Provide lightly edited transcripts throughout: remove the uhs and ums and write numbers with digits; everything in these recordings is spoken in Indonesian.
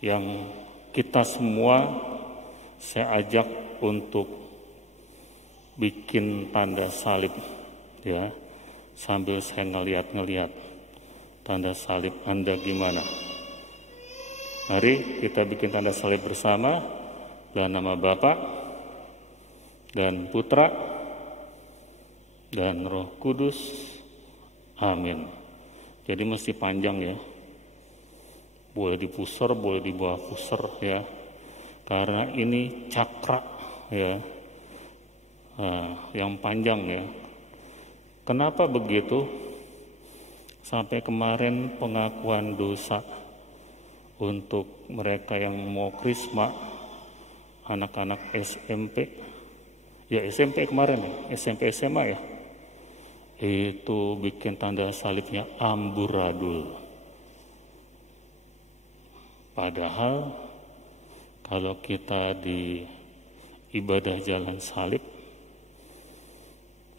yang kita semua saya ajak untuk bikin tanda salib, ya, sambil saya ngeliat tanda salib Anda gimana. Mari kita bikin tanda salib bersama dalam nama Bapa dan Putra dan Roh Kudus. Amin. Jadi mesti panjang ya. Boleh dipusar, boleh di bawah pusar ya. Karena ini cakra ya. Yang panjang ya. Kenapa begitu? Sampai kemarin pengakuan dosa untuk mereka yang mau krisma, anak-anak SMP. Ya SMP kemarin ya, SMP SMA ya. Itu bikin tanda salibnya amburadul. Padahal kalau kita di ibadah jalan salib,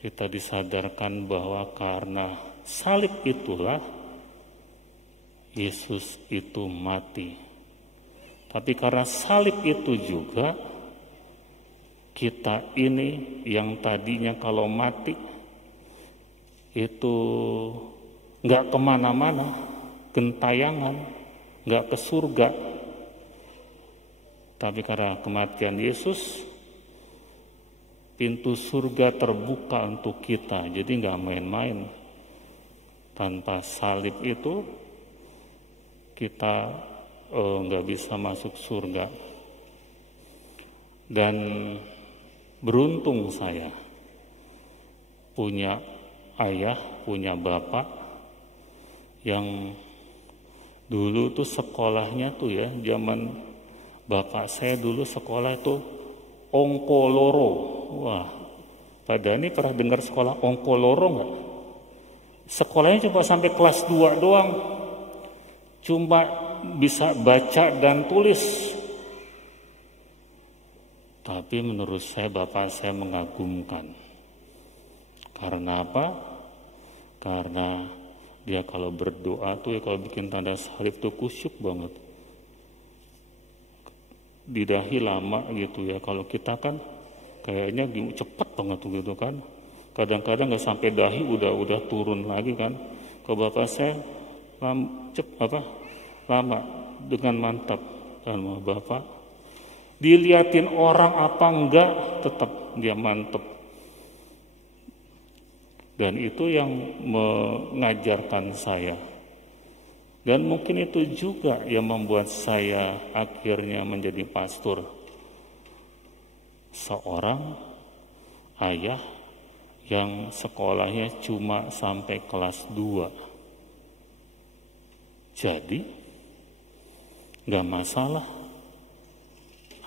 kita disadarkan bahwa karena salib itulah Yesus itu mati. Tapi karena salib itu juga kita ini yang tadinya kalau mati itu nggak kemana-mana, gentayangan, nggak ke surga. Tapi karena kematian Yesus, pintu surga terbuka untuk kita. Jadi nggak main-main. Tanpa salib itu kita nggak bisa masuk surga. Dan beruntung saya punya ayah, punya bapak yang dulu tuh sekolahnya tuh ya, zaman bapak saya dulu sekolah itu Ongkoloro. Wah, pada ini pernah dengar sekolah Ongkoloro nggak? Sekolahnya cuma sampai kelas 2 doang, cuma bisa baca dan tulis. Tapi menurut saya bapak saya mengagumkan. Karena apa? Karena dia kalau berdoa tuh ya, kalau bikin tanda salib tuh kusyuk banget. Di dahi lama gitu ya. Kalau kita kan kayaknya cepet banget gitu kan. Kadang-kadang nggak sampai dahi udah turun lagi kan. Kalau bapak saya lama dengan mantap. Dan bapak diliatin orang apa enggak tetap dia mantep. Dan itu yang mengajarkan saya. Dan mungkin itu juga yang membuat saya akhirnya menjadi pastor. Seorang ayah yang sekolahnya cuma sampai kelas 2. Jadi gak masalah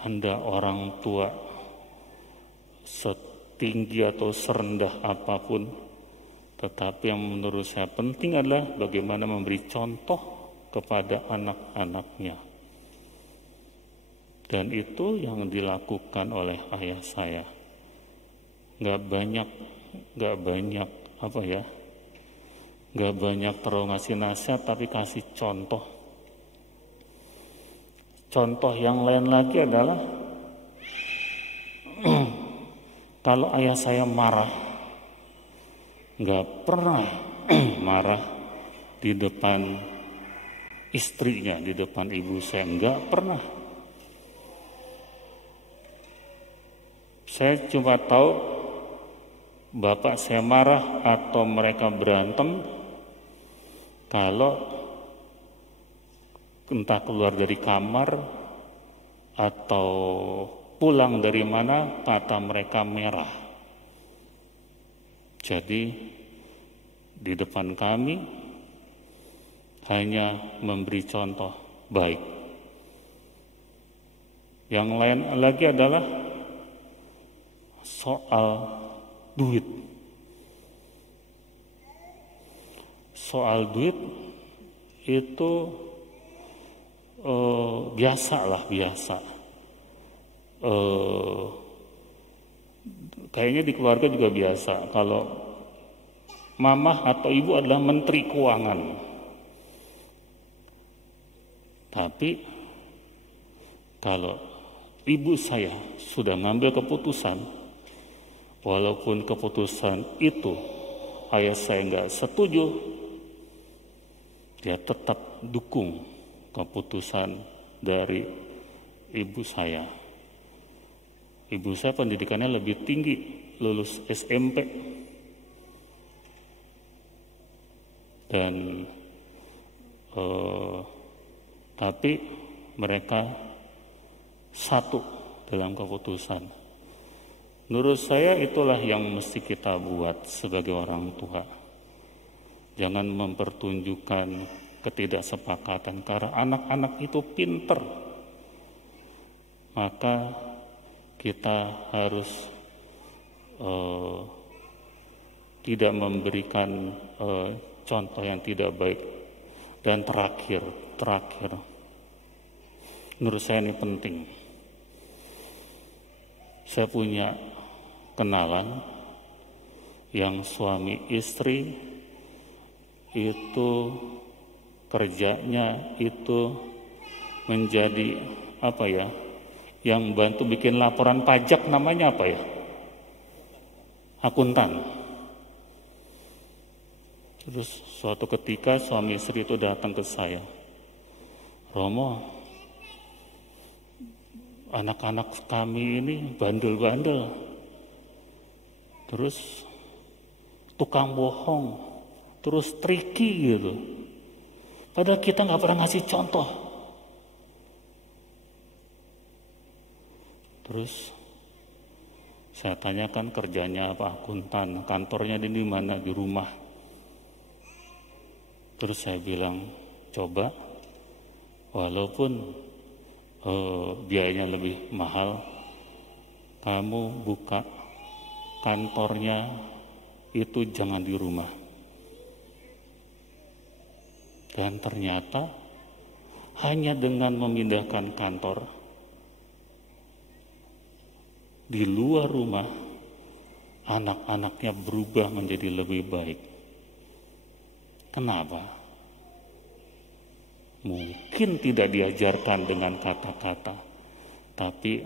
Anda orang tua setinggi atau serendah apapun. Tetapi yang menurut saya penting adalah bagaimana memberi contoh kepada anak-anaknya. Dan itu yang dilakukan oleh ayah saya. Gak banyak terlalu ngasih nasihat, tapi kasih contoh. Contoh yang lain lagi adalah kalau ayah saya marah, nggak pernah marah di depan istrinya, di depan ibu saya, nggak pernah. Saya cuma tahu bapak saya marah atau mereka berantem kalau entah keluar dari kamar atau pulang dari mana mata mereka merah. Jadi di depan kami hanya memberi contoh baik. Yang lain lagi adalah soal duit. Soal duit itu biasa. Kayaknya di keluarga juga biasa. Kalau mama atau ibu adalah menteri keuangan, tapi kalau ibu saya sudah ngambil keputusan, walaupun keputusan itu ayah saya nggak setuju, dia tetap dukung keputusan dari ibu saya. Ibu saya pendidikannya lebih tinggi, lulus SMP. Dan tapi mereka satu dalam keputusan. Menurut saya itulah yang mesti kita buat sebagai orang tua. Jangan mempertunjukkan ketidaksepakatan, karena anak-anak itu pinter. Maka kita harus tidak memberikan contoh yang tidak baik. Dan terakhir, menurut saya ini penting. Saya punya kenalan yang suami istri itu kerjanya itu menjadi apa ya, yang bantu bikin laporan pajak, namanya apa ya? Akuntan. Terus suatu ketika suami istri itu datang ke saya, Romo, anak-anak kami ini bandel-bandel, terus tukang bohong, terus tricky gitu. Padahal kita nggak pernah ngasih contoh. Terus saya tanyakan kerjanya apa, akuntan, kantornya di mana, di rumah. Terus saya bilang, coba walaupun biayanya lebih mahal, kamu buka kantornya itu jangan di rumah. Dan ternyata hanya dengan memindahkan kantor di luar rumah, anak-anaknya berubah menjadi lebih baik. Kenapa? Mungkin tidak diajarkan dengan kata-kata, tapi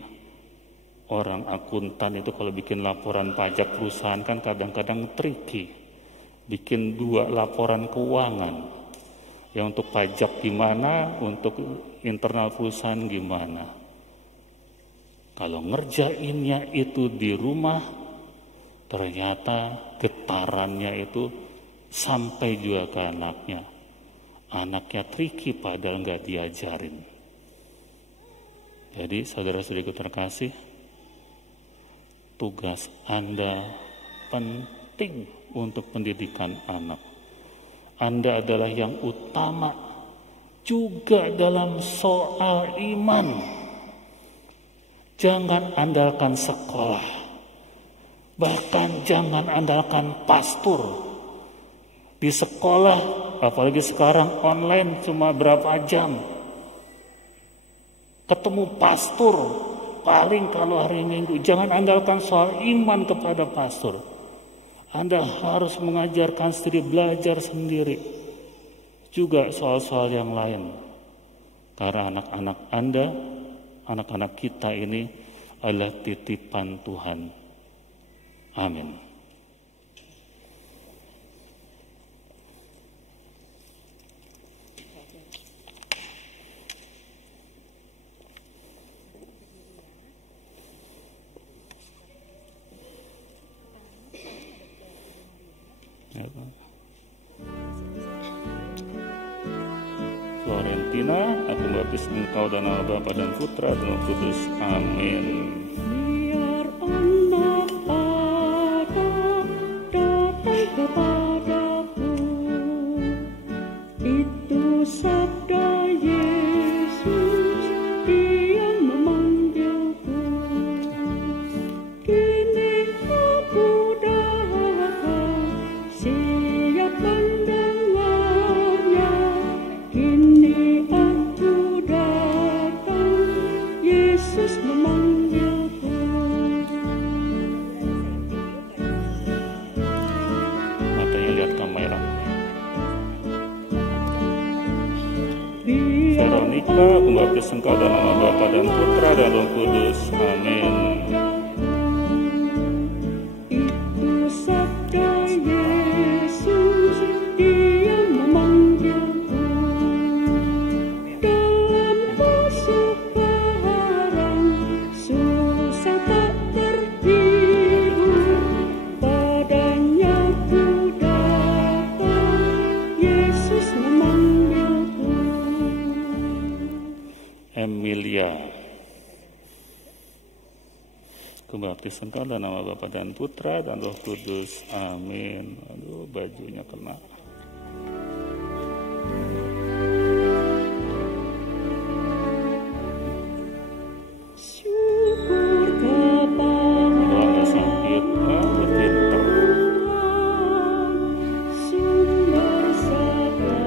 orang akuntan itu kalau bikin laporan pajak perusahaan kan kadang-kadang tricky. Bikin 2 laporan keuangan. Yang untuk pajak gimana, untuk internal perusahaan gimana. Kalau ngerjainnya itu di rumah, ternyata getarannya itu sampai juga ke anaknya. Anaknya tricky padahal nggak diajarin. Jadi saudara-saudariku terkasih, tugas Anda penting untuk pendidikan anak. Anda adalah yang utama juga dalam soal iman. Jangan andalkan sekolah, bahkan jangan andalkan pastor. Di sekolah, apalagi sekarang online cuma berapa jam. Ketemu pastor, paling kalau hari Minggu. Jangan andalkan soal iman kepada pastor. Anda harus mengajarkan sendiri, belajar sendiri. Juga soal-soal yang lain. Karena anak-anak Anda, anak-anak kita ini adalah titipan Tuhan. Amin. Florentina, aku baptis engkau dalam nama Bapa dan Putra dan Roh Kudus. Amin. Biar anak pada datang kepadaku, itu sabda Yesus, Dia memanggilku. Kini aku datang, siap mendengarnya. Kini aku datang, Yesus memanggilku. Bapa, kubaptis Engkau dalam nama Bapa dan Putra dan Roh Kudus. Amin. Itu sabda Yesus, Dia memanggilku dalam kesukaran, susah tak terhibur, padanya ku datang, Yesus memanggilku. Emilia, kubaptis Engkau dalam nama Bapa dan Putra dan Roh Kudus. Amin. Aduh, bajunya kena. Syukur kepada Kalau nggak sakit, pinter. sumber segala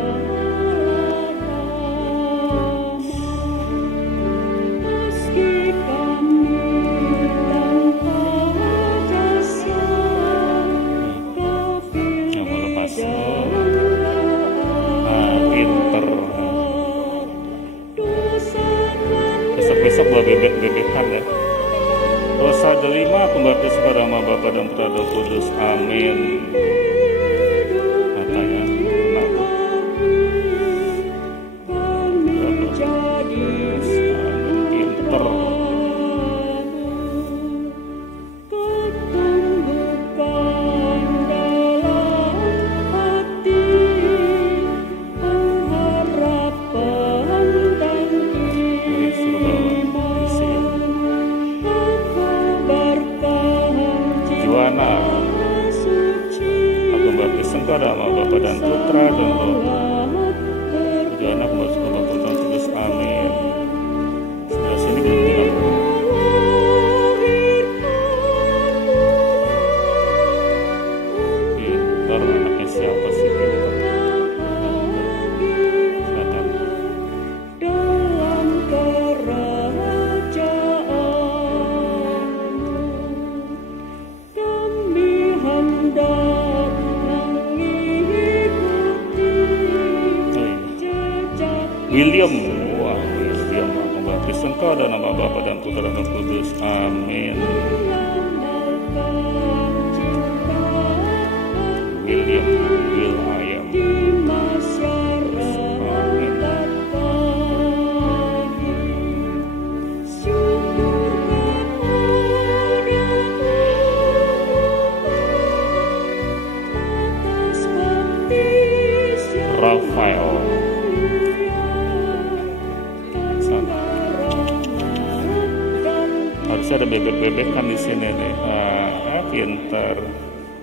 rahmat. Meski kami tanpa jasa, kafir Yang mau lepas. di Pinter. dosa dan Besok-besok bawa bebek-bebekan ya. Dosa kelima, kubaptis Engkau dalam nama Bapa dan Putra dan Roh Kudus. Amin. Matanya kena tuh. kami jadi Pinter. ketumbukan dalam hati, pengharapan dan iman, kabarkan Juana, suci. aku baptis Engkau dalam nama Bapa dan Putra dan Roh. Juana, aku baptis Engkau dalam Putra dan Kudus. Amin. Sebelah sini belum bilang. Pinter, anaknya siapa sih pinter? Silakan. Dalam kerajaanmu, kami hendak mengikuti Oh, iya. jejak William, wah William, aku baptis Engkau dalam nama Bapa dan Putra dan Roh Kudus. Amin. mengamalkan cinta William, Will I am. di masyarakat kami. Syukur kepadamu atas baptis yang Rafael. Sana. Harusnya ada bebek-bebekan di sini nih. Pinter.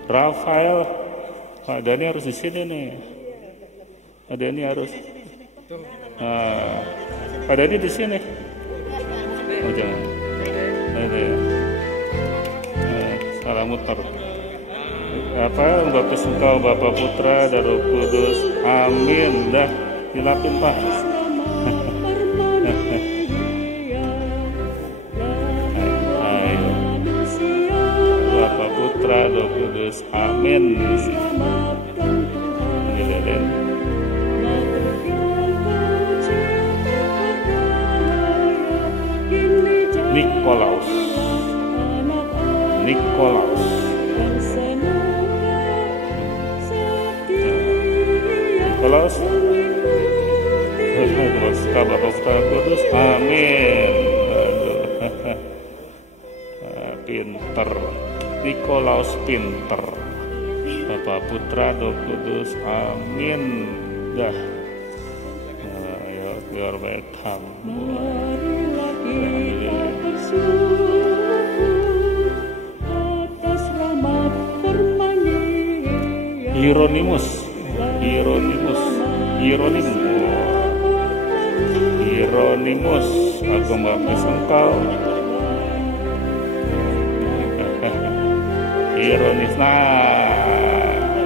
Rafael. Pak Dani harus di sini nih. Pak Dani harus. Pak Dani di sini. Oh, jangan. Ini. Salah muter. Baptis Engkau Bapa Putra dan Roh Kudus. Amin. Dah dilapin Pak. Ayo. Bapa Putra Roh Kudus. Amin. Giliran. Nikolaus. Nikolaus. Nikolaus. Bapa Putra Kudus. Amin. Aduh. Pinter. Nikolaus pinter. Bapa Putra Roh Kudus. Amin. Dah. You're welcome. Marilah kita bersyukur atas rahmat permanian. Hieronymus. Hieronymus, aku baptis Engkau.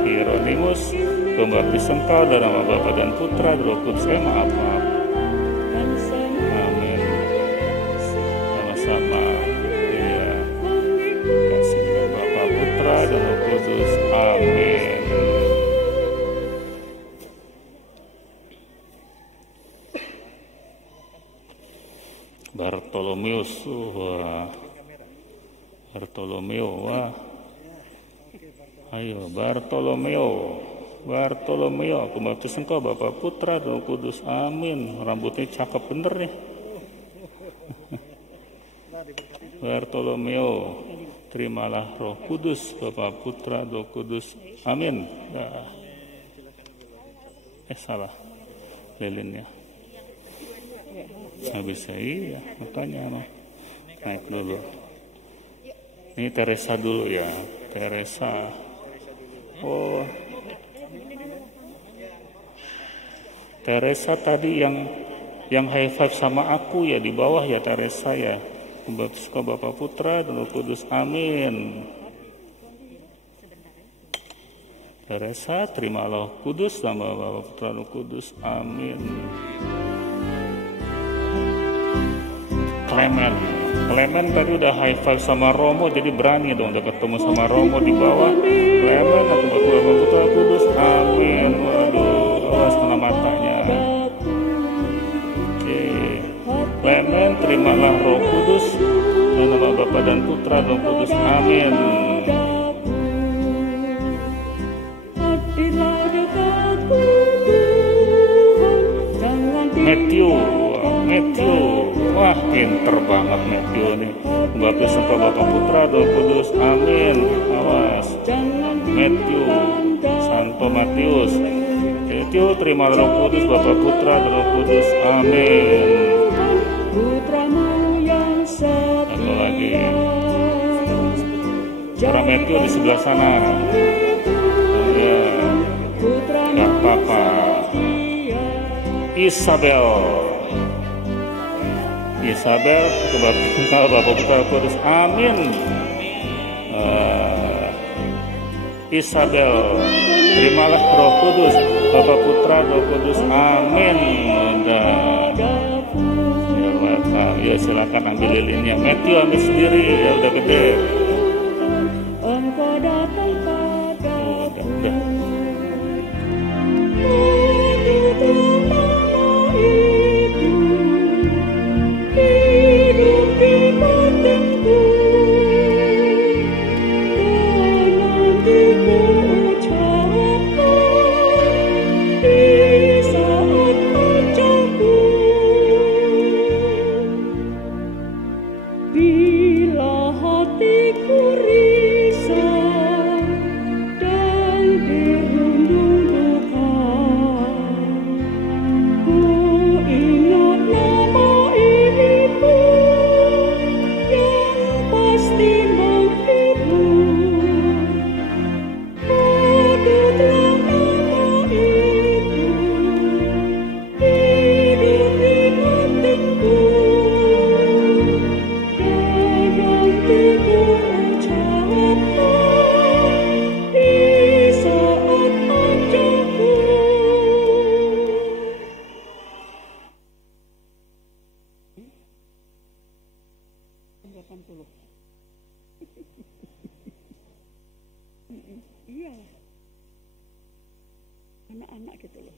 Hieronymus, aku baptis Engkau dalam nama Bapa dan Putra dan Roh Kudus. Maaf. Amin. Sama-sama. Iya. Kasih Bapa, Putra dan Roh Kudus. Amin. Yosua, Bartolomeo, wah. Ayo Bartolomeo, aku baptis engkau Bapa, Putra, Roh Kudus, amin. Rambutnya cakep bener nih. Bartolomeo, terimalah Roh Kudus, Bapa, Putra, Roh Kudus, amin. Nah. Salah lilinnya. Nggak bisa, iya, makanya naik dulu. Ini Teresa dulu ya, Teresa. Oh, Teresa tadi yang high five sama aku ya di bawah ya, Teresa ya. Baptis Bapa, Putra, dan Roh Kudus, amin. Teresa, terimalah Roh Kudus, nama Bapa, Putra, Roh Kudus, amin. Clement tadi udah high five sama Romo, jadi berani dong, udah ketemu sama Romo di bawah. Clement, aku Bapa, Putra, Roh Kudus, amin. Waduh, awas kena matanya. Oke, Clement, terimalah Roh Kudus, dan nama Bapa dan Putra, Roh Kudus, amin. Matthew, wah pinter banget Matthew nih. Baptis engkau Bapa, Putra, Roh Kudus, amin. Awas, Matthew, Santo Matius. Matthew, terima Roh Kudus, Bapa, Putra, Roh Kudus, amin. Satu lagi, cara Matthew di sebelah sana. Ya, gak apa-apa. Isabel, kebaptisan Bapa, Putra, Roh Kudus, amin. Isabel, terimalah Roh Kudus, Bapa, Putra, Roh Kudus, amin. Ya silakan ambil lilinnya. Matthew ambil sendiri, ya udah gede. Udah. Bila hatiku risau dan dirundung duka, ku ingat nama ibuku yang pasti menghibur. Pedutlah nama itu, hidup di hatiku. Iya, anak-anak gitu loh,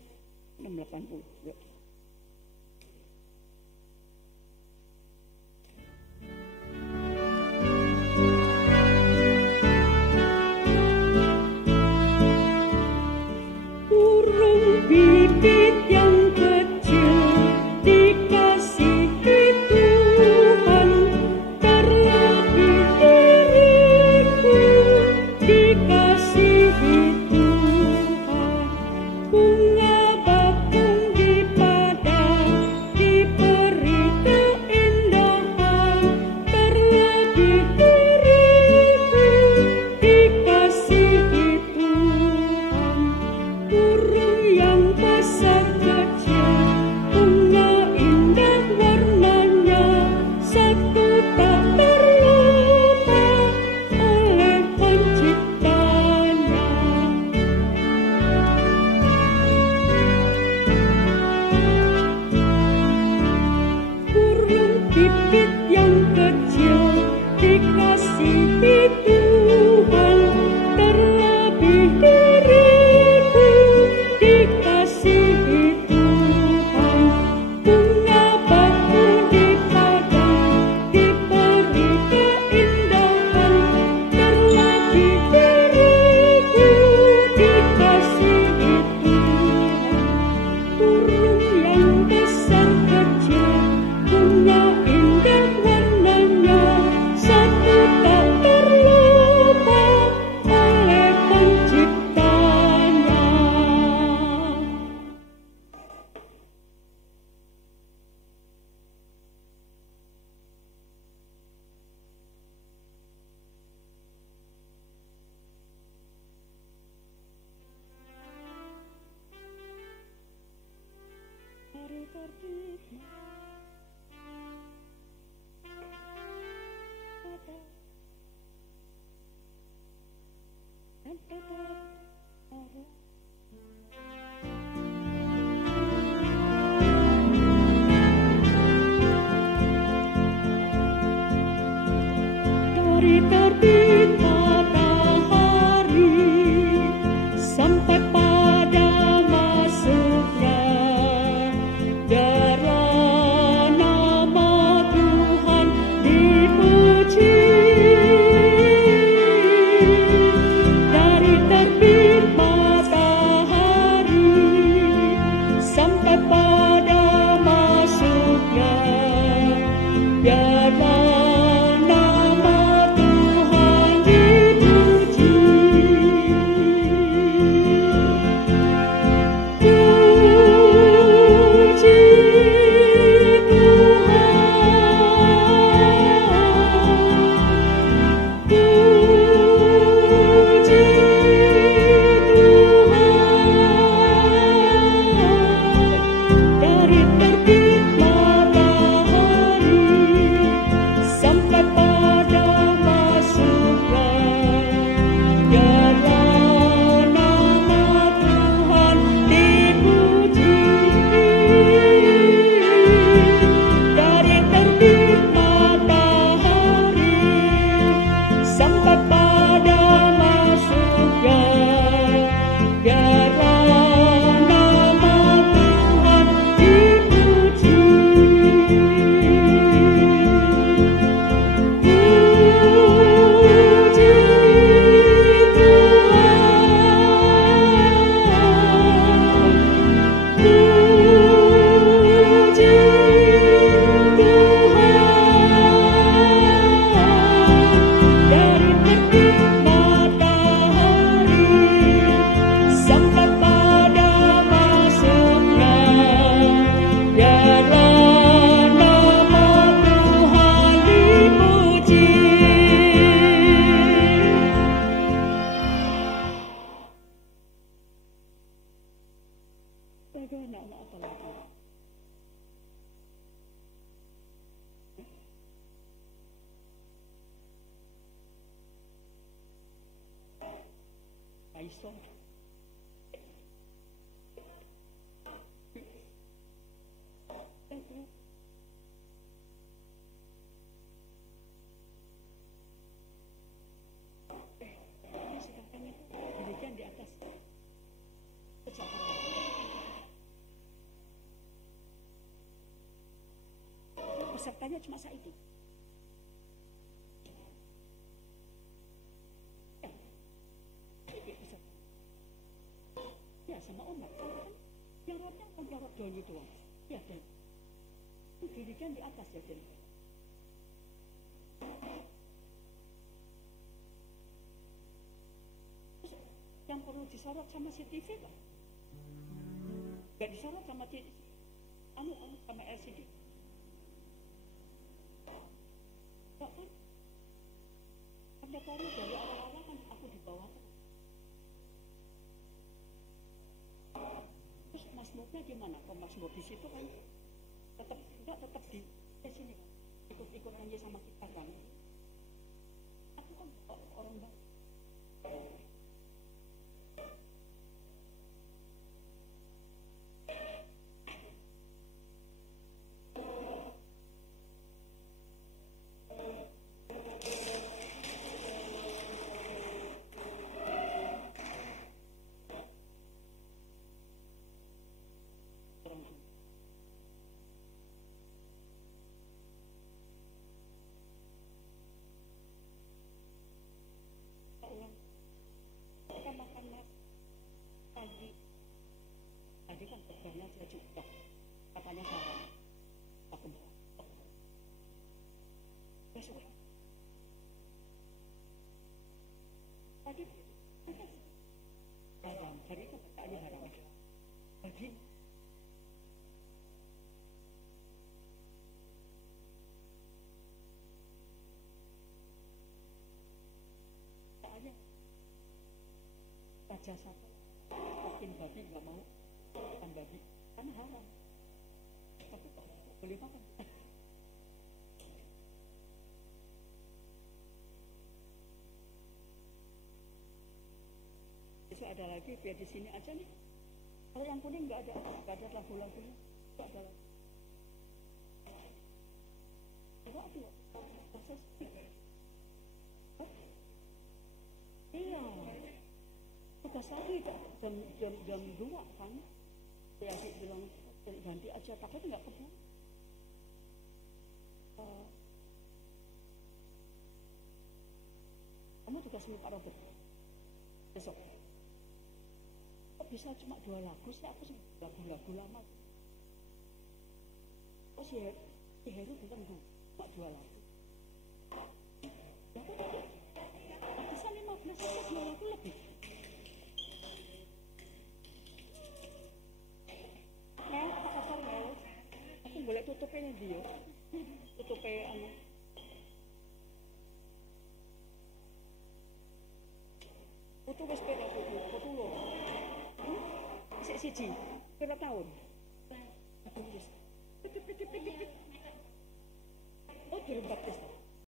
680. Ya. Burung pipit yang kecil dikasihi Tuhan, terlebih diriku dikasihi Tuhan. Bunga bakung di Dari terbit matahari sampai pada masuknya darah nama Tuhan dipuji. Dari terbit matahari sampai pada masuknya biarlah nama Tuhan dipuji. Puji Tuhan, puji Tuhan. Dari terbit matahari sampai pada masuknya biarlah nama Tuhan dipuji. Dari terbit matahari sampai pada masuknya biarlah nama Tuhan dipuji. Puji Tuhan, puji Tuhan. Dari terbit matahari sampai pada masuknya biarlah nama Tuhan dipuji. Jaga anak-anak apa lagi? Kaisong. Sekarang itu demikian di atas. Pesertanya cuma saya itu. Ya sama ombak. Yang rotnya ombak daun itu. Ya dan dirikan di atas ya dan. Yang perlu disorot sama si TV kan? Gak disorot sama sama LCD. Ya kan? Anda tahu dari awal-awal kan aku di bawah. Terus Mazmurnya gimana? Kalau Mazmur di situ kan tetap di sini kan? Ikut nyanyi sama kita kan? Aku kan orang baik. Kita makan pagi. Tadi kan berbanyak saya juga. Katanya haram. Aku bawa. Besok. Tadi haram. Hari itu katanya haram. Tadi Raja satu makin babi nggak mau makan babi karena haram. Tapi kok boleh makan. Besok ada lagi, biar di sini aja nih. Kalau yang kuning nggak ada lagu-lagunya, nggak ada lagi. Ada apa ya? Proses. Iya. Tugas lagi jam 2 kan. Ya adik bilang ganti aja, takut nggak kebun. Kamu tugas sama Pak Robert besok. Kok bisa cuma 2 lagu sih? Aku sih lagu-lagu lama. Oh si Heru bilang cuma 2 lagu. Bisa 15 aja 2 lagu lebih. Apa kabar Mel? Aku boleh tutupnya dia. Tutupnya anu. Foto wis pira foto lho. Sik siji, pira tahun? Aku wis.